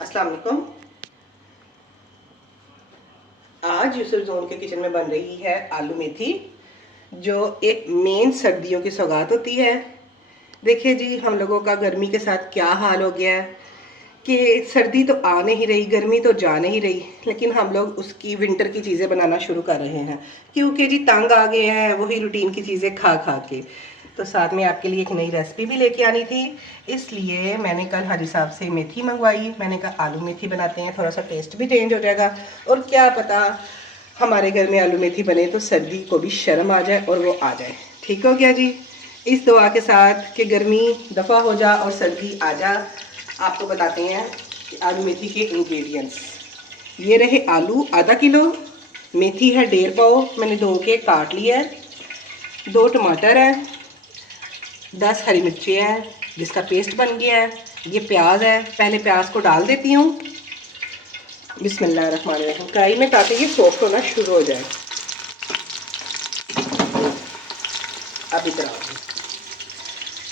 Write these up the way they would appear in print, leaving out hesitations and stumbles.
अस्सलाम वालेकुम। आज यूसुफ जोन के किचन में बन रही है आलू मेथी, जो एक मेन सर्दियों की सौगात होती है। देखिए जी, हम लोगों का गर्मी के साथ क्या हाल हो गया है कि सर्दी तो आ नहीं रही, गर्मी तो जा नहीं रही, लेकिन हम लोग उसकी विंटर की चीज़ें बनाना शुरू कर रहे हैं क्योंकि जी तंग आ गए हैं वही रूटीन की चीज़ें खा खा के। तो साथ में आपके लिए एक नई रेसिपी भी लेके आनी थी, इसलिए मैंने कल हाजी साहब से मेथी मंगवाई। मैंने कहा आलू मेथी बनाते हैं, थोड़ा सा टेस्ट भी चेंज हो जाएगा और क्या पता हमारे घर में आलू मेथी बने तो सर्दी को भी शर्म आ जाए और वो आ जाए। ठीक हो गया जी, इस दुआ के साथ कि गर्मी दफ़ा हो जा और सर्दी आ जा। आपको बताते हैं कि आलू मेथी के इंग्रेडिएंट्स। ये रहे आलू आधा किलो, मेथी है 1.5 पाव, मैंने धो के काट लिया है, 2 टमाटर है, 10 हरी मिर्ची है जिसका पेस्ट बन गया है, ये प्याज है। पहले प्याज को डाल देती हूँ। बिस्मिल्लाहिर्रहमानिर्रहीम। कढ़ाई में ताकि ये सॉफ्ट होना शुरू हो जाए। अब इधर आओ,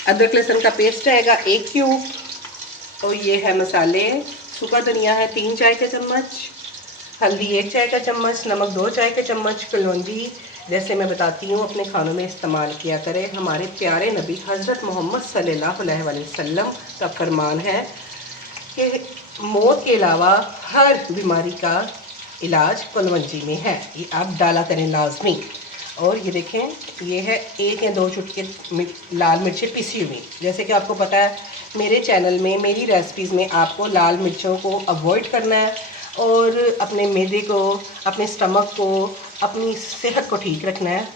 अदरक लहसुन का पेस्ट आएगा 1 क्यूब, और ये है मसाले। सूखा धनिया है 3 चाय के चम्मच, हल्दी 1 चाय का चम्मच, नमक 2 चाय के चम्मच, कलौंजी जैसे मैं बताती हूँ अपने खानों में इस्तेमाल किया करें। हमारे प्यारे नबी हज़रत मोहम्मद सल्लल्लाहु अलैहि वसल्लम का फरमान है कि मौत के अलावा हर बीमारी का इलाज कलवंजी में है, ये आप डाला करें लाजमी। और ये देखें, ये है 1 या 2 चुटकी लाल मिर्चें पिसी हुई। जैसे कि आपको पता है मेरे चैनल में, मेरी रेसिपीज़ में आपको लाल मिर्चों को अवॉइड करना है और अपने मैदे को, अपने स्टमक को, अपनी सेहत को ठीक रखना है।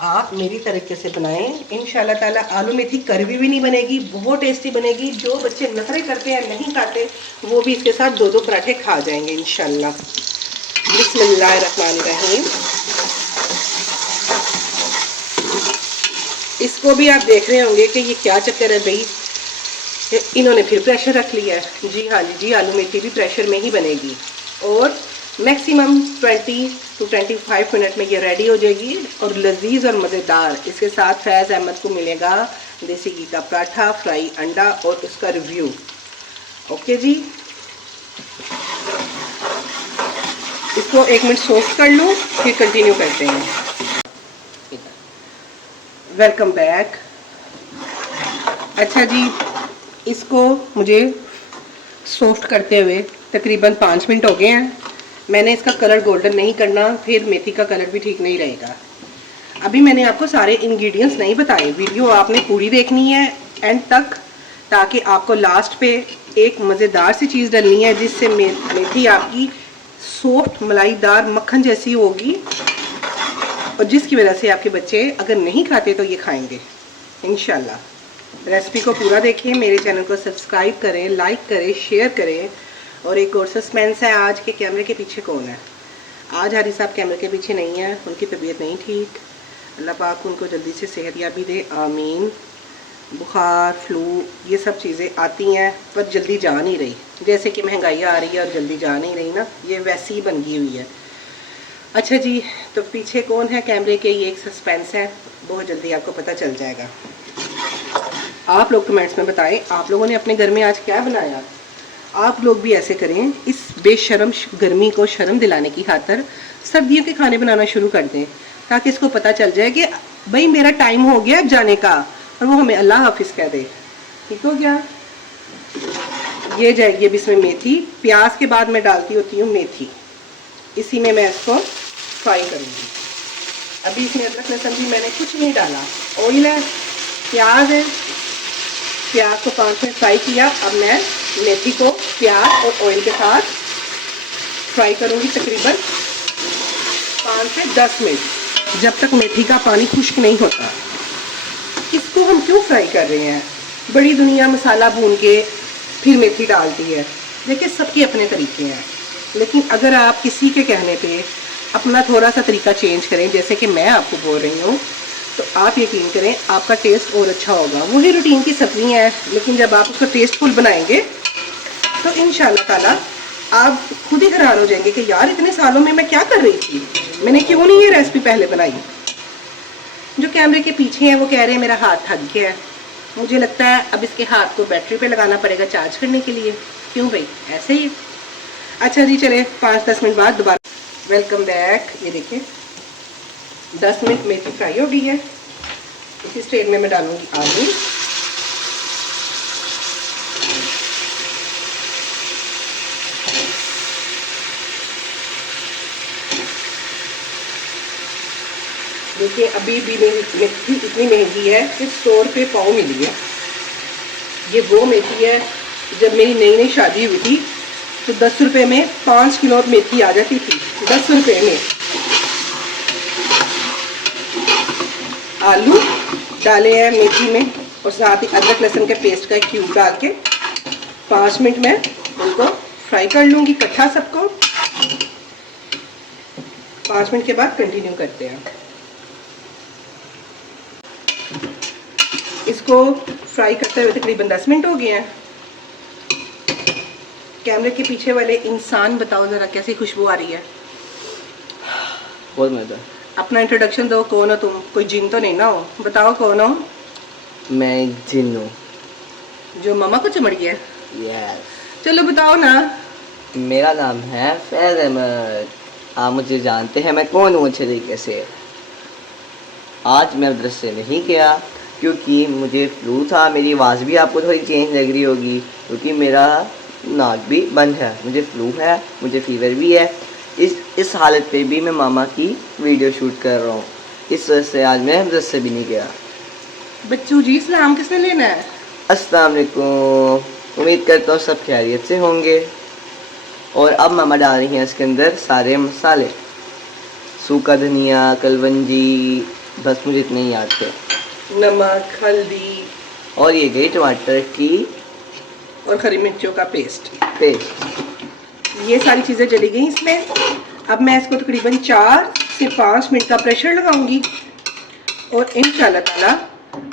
आप मेरी तरीके से बनाएं, इंशाल्लाह ताला आलू मेथी कड़वी भी नहीं बनेगी, बहुत टेस्टी बनेगी। जो बच्चे नखरे करते हैं नहीं खाते, वो भी इसके साथ 2-2 पराठे खा जाएंगे इंशाल्लाह। बिस्मिल्लाहिर्रहमानिर्रहीम। इसको भी आप देख रहे होंगे कि ये क्या चक्कर है भाई, इन्होंने फिर प्रेशर रख लिया है। जी हाँ जी, आलू मेथी भी प्रेशर में ही बनेगी और मैक्सिमम 20 to 25 मिनट में ये रेडी हो जाएगी और लजीज और मज़ेदार। इसके साथ फैज़ अहमद को मिलेगा देसी घी का पराठा, फ्राई अंडा और उसका रिव्यू। ओके जी, इसको 1 मिनट सॉफ्ट कर लो, फिर कंटिन्यू करते हैं। Welcome back. अच्छा जी, इसको मुझे सॉफ्ट करते हुए तकरीबन 5 मिनट हो गए हैं। मैंने इसका कलर गोल्डन नहीं करना, फिर मेथी का कलर भी ठीक नहीं रहेगा। अभी मैंने आपको सारे इंग्रेडिएंट्स नहीं बताए, वीडियो आपने पूरी देखनी है एंड तक, ताकि आपको लास्ट पे एक मज़ेदार सी चीज़ डलनी है जिससे मेथी आपकी सॉफ्ट मलाईदार मक्खन जैसी होगी और जिसकी वजह से आपके बच्चे अगर नहीं खाते तो ये खाएंगे इंशाल्लाह। रेसिपी को पूरा देखें, मेरे चैनल को सब्सक्राइब करें, लाइक करें, शेयर करें। और एक और सस्पेंस है आज के कैमरे के पीछे कौन है। आज हारी साहब कैमरे के पीछे नहीं है, उनकी तबीयत नहीं ठीक। अल्लाह पाक उनको जल्दी से सेहतयाबी दे, आमीन। बुखार, फ्लू, ये सब चीज़ें आती हैं पर जल्दी जा नहीं रही। जैसे कि महंगाई आ रही है और जल्दी जा नहीं रही ना, ये वैसी ही बन गई हुई है। अच्छा जी, तो पीछे कौन है कैमरे के, ये एक सस्पेंस है, बहुत जल्दी आपको पता चल जाएगा। आप लोग कमेंट्स में बताएं आप लोगों ने अपने घर में आज क्या बनाया। आप लोग भी ऐसे करें, इस बेशर्म गर्मी को शर्म दिलाने की खातर सर्दियों के खाने बनाना शुरू कर दें, ताकि इसको पता चल जाए कि भाई मेरा टाइम हो गया अब जाने का, और वो हमें अल्लाह हाफिज़ कह दे। ठीक हो गया। ये जाएगी अब इसमें मेथी, प्याज के बाद मैं डालती होती हूँ मेथी, इसी में मैं इसको फ्राई करूँगी। अभी इसमें अदरक लहसुन भी मैंने कुछ नहीं डाला, ऑयल है, प्याज है, प्याज को 5 मिनट फ्राई किया। अब मैं मेथी को प्याज और ऑयल के साथ फ्राई करूँगी तकरीबन 5 से 10 मिनट, जब तक मेथी का पानी खुश्क नहीं होता। इसको हम क्यों फ्राई कर रहे हैं, बड़ी दुनिया मसाला भून के फिर मेथी डालती है। देखिए सबके अपने तरीके हैं, लेकिन अगर आप किसी के कहने पे अपना थोड़ा सा तरीका चेंज करें, जैसे कि मैं आपको बोल रही हूँ, तो आप यकीन करें आपका टेस्ट और अच्छा होगा। वही रूटीन की सब्ज़ी है, लेकिन जब आप उसको टेस्टफुल बनाएंगे तो इंशाल्लाह ताला आप खुद ही हैरान हो जाएंगे कि यार इतने सालों में मैं क्या कर रही थी, मैंने क्यों नहीं ये रेसिपी पहले बनाई। जो कैमरे के पीछे हैं वो कह रहे हैं मेरा हाथ थक गया है। मुझे लगता है अब इसके हाथ को बैटरी पे लगाना पड़ेगा चार्ज करने के लिए। क्यों भाई, ऐसे ही। अच्छा जी, चले 5-10 मिनट बाद दोबारा। Welcome back. ये देखिए 10 मिनट मेथी फ्राई हो गई है। इसी स्टेज में मैं डालूंगी आलू। देखिए अभी भी मेरी मेथी इतनी महंगी है कि 100 रुपये पाव मिली है। ये वो मेथी है, जब मेरी नई नई शादी हुई थी तो 10 रुपये में 5 किलो मेथी आ जाती थी, 10 रुपये में। आलू डाले हैं मेथी में और साथ ही अदरक लहसुन के पेस्ट का एक क्यूब डाल के 5 मिनट में उनको फ्राई कर लूँगी इकट्ठा सबको। 5 मिनट के बाद कंटिन्यू करते हैं। इसको फ्राई करते हुए तकरीबन 10 मिनट हो गए हैं। कैमरे के पीछे वाले इंसान बताओ ज़रा कैसी खुशबू आ रही है? बहुत मज़ा। अपना इंट्रोडक्शन दो, कौन हो तुम? कोई जिन तो नहीं ना हो? बताओ कौन हो? मैं जिन हूँ। जो मामा को चिमड़ गया? यस। चलो बताओ ना। मेरा नाम है फैज़ अहमद। आप मुझे जानते हैं मैं कौन हूँ अच्छे तरीके से। आज मैं मदरसे नहीं गया क्योंकि मुझे फ्लू था। मेरी आवाज़ भी आपको थोड़ी चेंज लग रही होगी क्योंकि मेरा नाक भी बंद है। मुझे फ्लू है, मुझे फीवर भी है। इस हालत पे भी मैं मामा की वीडियो शूट कर रहा हूँ। इस वजह से आज मैं मदरसे भी नहीं गया। बच्चू जी सलाम किसने लेना है? अस्सलाम वालेकुम। उम्मीद करता हूँ सब खैरियत से होंगे। और अब मामा डाल रही हैं इसके अंदर सारे मसाले, सूखा धनिया, कलवंजी, बस मुझे इतने ही याद थे। नमक, हल्दी और ये गई टमाटर की और हरी मिर्चों का पेस्ट। पेस्ट। ये सारी चीज़ें चली गई इसमें। अब मैं इसको तकरीबन 4 से 5 मिनट का प्रेशर लगाऊंगी और इंशाल्लाह ताला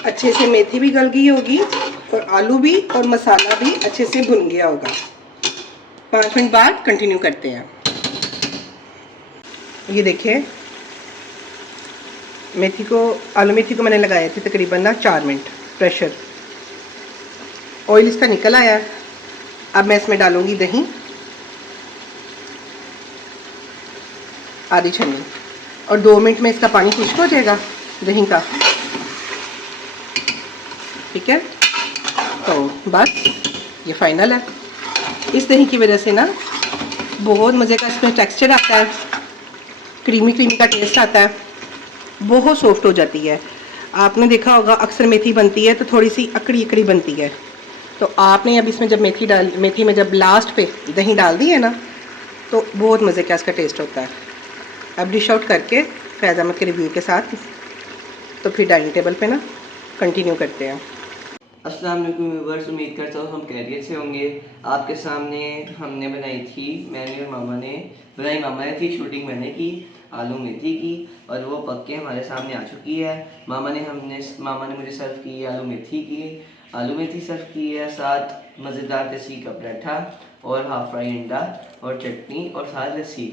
अच्छे से मेथी भी गल गई होगी और आलू भी और मसाला भी अच्छे से भुन गया होगा। 5 मिनट बाद कंटिन्यू करते हैं। ये देखिए आलू मेथी को मैंने लगाए थे तकरीबन ना 4 मिनट प्रेशर। ऑयल इसका निकल आया। अब मैं इसमें डालूंगी दही आधी छन्नी और 2 मिनट में इसका पानी खुश्क हो जाएगा दही का। ठीक है, तो बस ये फाइनल है। इस दही की वजह से ना बहुत मज़े का इसमें टेक्सचर आता है, क्रीमी क्रीमी का टेस्ट आता है, बहुत सॉफ्ट हो जाती है। आपने देखा होगा अक्सर मेथी बनती है तो थोड़ी सी अकड़ी अकड़ी बनती है। तो आपने अब इसमें जब मेथी में जब लास्ट पे दही डाल दी है ना तो बहुत मज़े का इसका टेस्ट होता है। अब डिश आउट करके फैज़ अहमद के रिव्यू के साथ तो फिर डाइनिंग टेबल पे ना कंटिन्यू करते हैं। अस्सलाम वालेकुम व्यूअर्स, उम्मीद करता हूँ हम खैरियत से होंगे। आपके सामने हमने बनाई थी, मैंने और मामा ने बनाई, मामा ने थी, शूटिंग मैंने की आलू मेथी की और वो पक के हमारे सामने आ चुकी है। मामा ने मुझे सर्व की आलू मेथी सर्व की है, साथ मज़ेदार देसी का पराठा और हाफ फ्राई अंडा और चटनी और साथ लस्सी।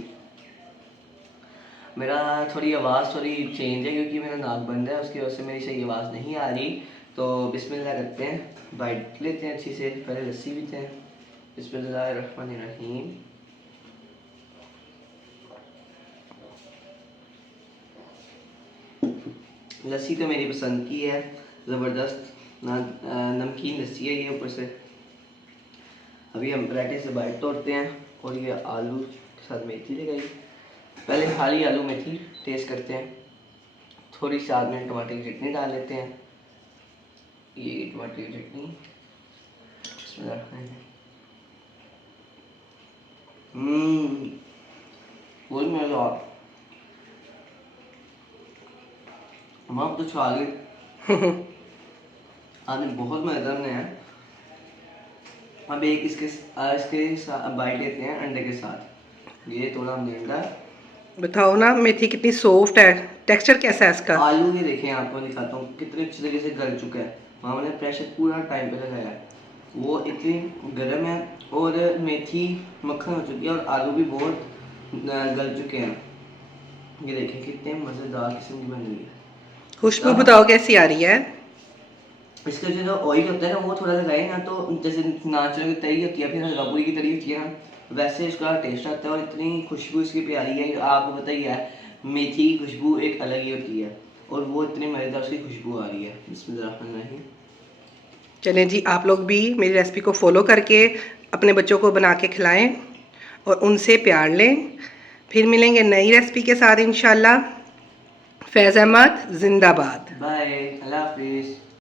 मेरा थोड़ी आवाज़ थोड़ी चेंज है क्योंकि मेरा नाक बंद है, उसकी वजह से मेरी सही आवाज़ नहीं आ रही। तो बिस्मिल्लाह करते हैं, बाइट लेते हैं अच्छी से। पहले लस्सी पीते हैं। बिस्मिल्लाहिर्रहमानिर्रहीम। लस्सी तो मेरी पसंद की है, ज़बरदस्त नमकीन लस्सी है ये। ऊपर से अभी हम पराठे से बाइट तोड़ते हैं और ये आलू के साथ मेथी लगाई। पहले खाली आलू मेथी टेस्ट करते हैं। थोड़ी साथ में टमाटर की चटनी डाल लेते हैं। ये टमाटर की चटनी बहुत मज़ा। हम आप तो छा गए। आपने बहुत मज़ेदार बनाया है। अब एक इसके बाइट लेते हैं अंडे के साथ। ये थोड़ा हमने अंडा। बताओ ना मेथी कितनी सॉफ्ट है, टेक्सचर कैसा है इसका? आलू ये देखें, आपको दिखाता हूँ कितने अच्छे तरीके से गल चुका है। मामा ने प्रेशर पूरा टाइम पे लगाया है, वो इतनी गर्म है और मेथी मक्खन हो चुकी है और आलू भी बहुत गल चुके हैं। ये देखें कितने मज़ेदार किस्म की बन रही है। खुशबू बताओ कैसी आ रही है? इसका जो ऑयल होता है ना वो थोड़ा लगाए ना, तो जैसे नाचुरल की तरी होती है, फिर हल्का पूरी की तरी होती है ना, वैसे इसका टेस्ट आता है। और इतनी खुशबू इसकी प्यारी है, आपको पता ही है मेथी की खुशबू एक अलग ही होती है, और वो इतनी मज़ेदार उसकी खुशबू आ रही है। बिस्मिल्लाह। चलें जी, आप लोग भी मेरी रेसिपी को फॉलो करके अपने बच्चों को बना के खिलाएं और उनसे प्यार लें। फिर मिलेंगे नई रेसिपी के साथ इंशाल्लाह। फैज़ अहमद जिंदाबाद। बाय, अल्लाह हाफिज़।